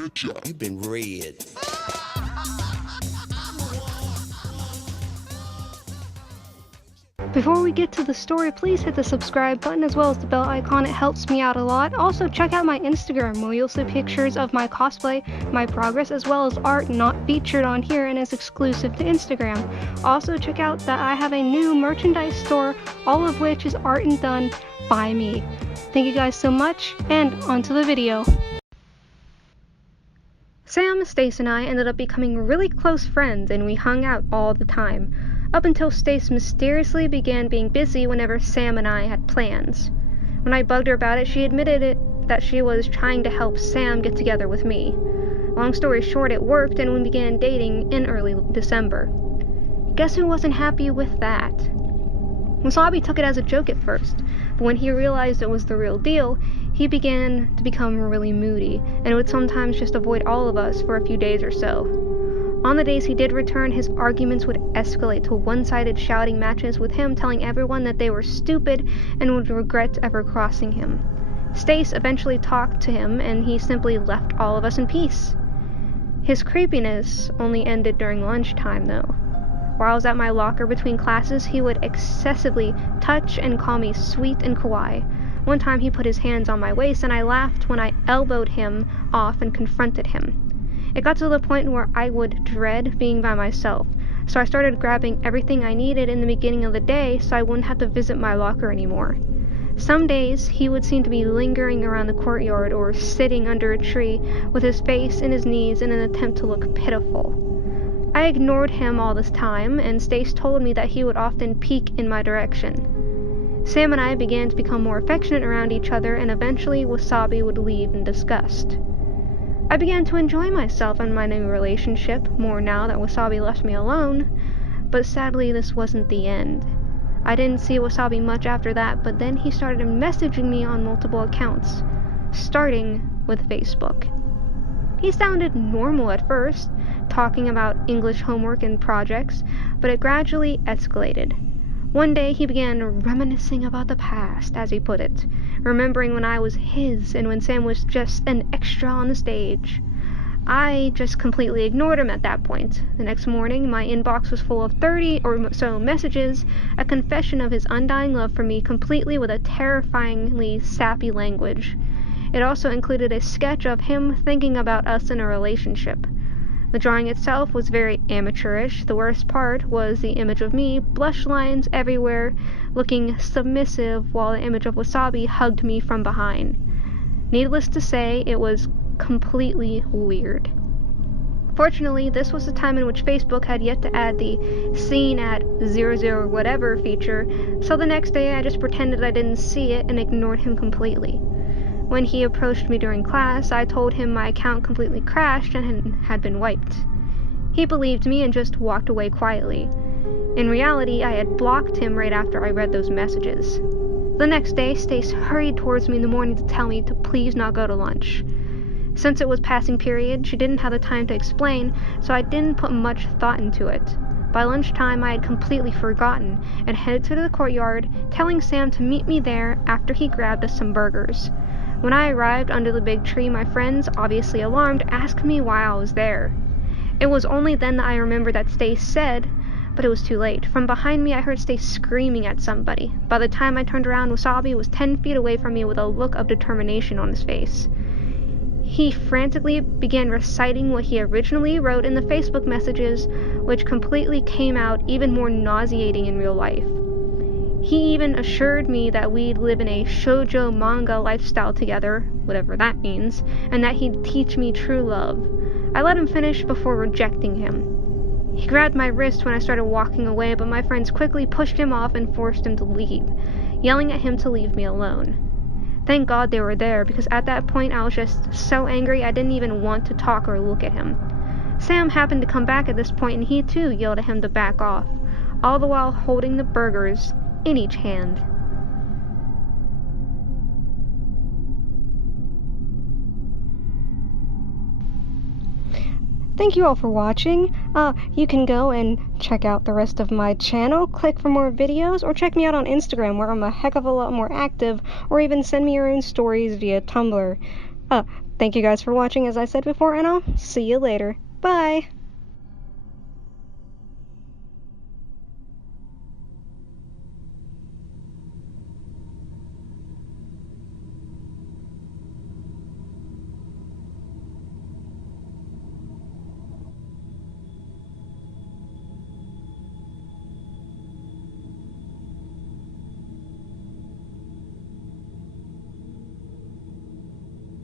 You've been read. Before we get to the story, please hit the subscribe button as well as the bell icon. It helps me out a lot. Also, check out my Instagram where you'll see pictures of my cosplay, my progress, as well as art not featured on here and is exclusive to Instagram. Also, check out that I have a new merchandise store, all of which is art and done by me. Thank you guys so much, and onto the video. Sam, Stace, and I ended up becoming really close friends, and we hung out all the time. Up until Stace mysteriously began being busy whenever Sam and I had plans. When I bugged her about it, she admitted that she was trying to help Sam get together with me. Long story short, it worked and we began dating in early December. Guess who wasn't happy with that? Wasabi took it as a joke at first, but when he realized it was the real deal, he began to become really moody and would sometimes just avoid all of us for a few days or so. On the days he did return, his arguments would escalate to one-sided shouting matches with him telling everyone that they were stupid and would regret ever crossing him. Stace eventually talked to him and he simply left all of us in peace. His creepiness only ended during lunchtime though. While I was at my locker between classes, he would excessively touch and call me sweet and kawaii. One time he put his hands on my waist and I laughed when I elbowed him off and confronted him. It got to the point where I would dread being by myself, so I started grabbing everything I needed in the beginning of the day so I wouldn't have to visit my locker anymore. Some days, he would seem to be lingering around the courtyard or sitting under a tree with his face in his knees in an attempt to look pitiful. I ignored him all this time, and Stace told me that he would often peek in my direction. Sam and I began to become more affectionate around each other, and eventually Wasabi would leave in disgust. I began to enjoy myself and my new relationship more now that Wasabi left me alone, but sadly this wasn't the end. I didn't see Wasabi much after that, but then he started messaging me on multiple accounts, starting with Facebook. He sounded normal at first, talking about English homework and projects, but it gradually escalated. One day he began reminiscing about the past, as he put it, remembering when I was his and when Sam was just an extra on the stage. I just completely ignored him at that point. The next morning, my inbox was full of 30 or so messages, a confession of his undying love for me, completely with a terrifyingly sappy language. It also included a sketch of him thinking about us in a relationship. The drawing itself was very amateurish. The worst part was the image of me, blush lines everywhere, looking submissive while the image of Wasabi hugged me from behind. Needless to say, it was completely weird. Fortunately, this was the time in which Facebook had yet to add the seen at 00 whatever feature, so the next day I just pretended I didn't see it and ignored him completely. When he approached me during class, I told him my account completely crashed and had been wiped. He believed me and just walked away quietly. In reality, I had blocked him right after I read those messages. The next day, Stace hurried towards me in the morning to tell me to please not go to lunch. Since it was passing period, she didn't have the time to explain, so I didn't put much thought into it. By lunchtime, I had completely forgotten and headed to the courtyard, telling Sam to meet me there after he grabbed us some burgers. When I arrived under the big tree, my friends, obviously alarmed, asked me why I was there. It was only then that I remembered that Stace said, but it was too late. From behind me, I heard Stace screaming at somebody. By the time I turned around, Wasabi was 10 feet away from me with a look of determination on his face. He frantically began reciting what he originally wrote in the Facebook messages, which completely came out even more nauseating in real life. He even assured me that we'd live in a shoujo manga lifestyle together, whatever that means, and that he'd teach me true love. I let him finish before rejecting him. He grabbed my wrist when I started walking away, but my friends quickly pushed him off and forced him to leave, yelling at him to leave me alone. Thank God they were there, because at that point I was just so angry I didn't even want to talk or look at him. Sam happened to come back at this point and he too yelled at him to back off, all the while holding the burgers in each hand. Thank you all for watching. You can go and check out the rest of my channel, click for more videos, or check me out on Instagram where I'm a heck of a lot more active, or even send me your own stories via Tumblr. Thank you guys for watching, as I said before, and I'll see you later. Bye!